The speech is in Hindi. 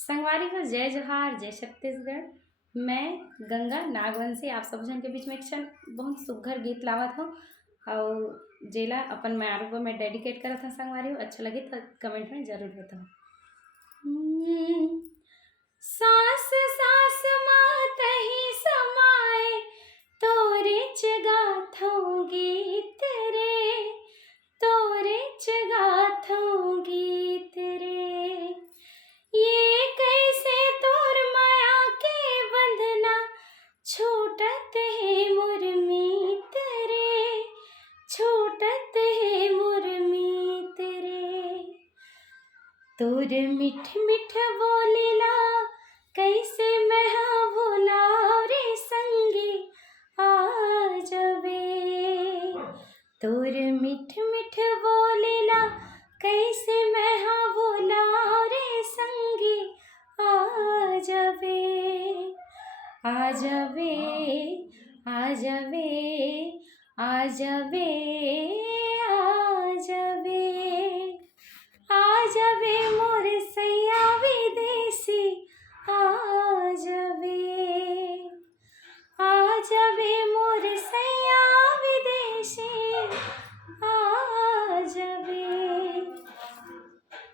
संगवारी को जय जोहार, जय छत्तीसगढ़। मैं गंगा नागवंशी आप सब जन के बीच में एक क्षण बहुत सुघर गीत लावत हूँ और जेला अपन मैं में डेडिकेट करत हूँ। संगवारी अच्छा लगे तो कमेंट में जरूर बताओ। सास सास मात ही समाए तोरे गाथों गीत रे, तोरे गाथों गीत रे। ये कैसे तोर माया के बंधना छूटत है मोर मीत रे, छूटत है मोर मीत रे। तोर मिठ मिठ बोलिला कैसे मैं भूला रे संगी आ जबे। तोर मिठ मिठ बोलिला कैसे मैं भूला रे संगी आ जबे, आ जबे, आ जबे, आ जबे, आ जबे, आ जबे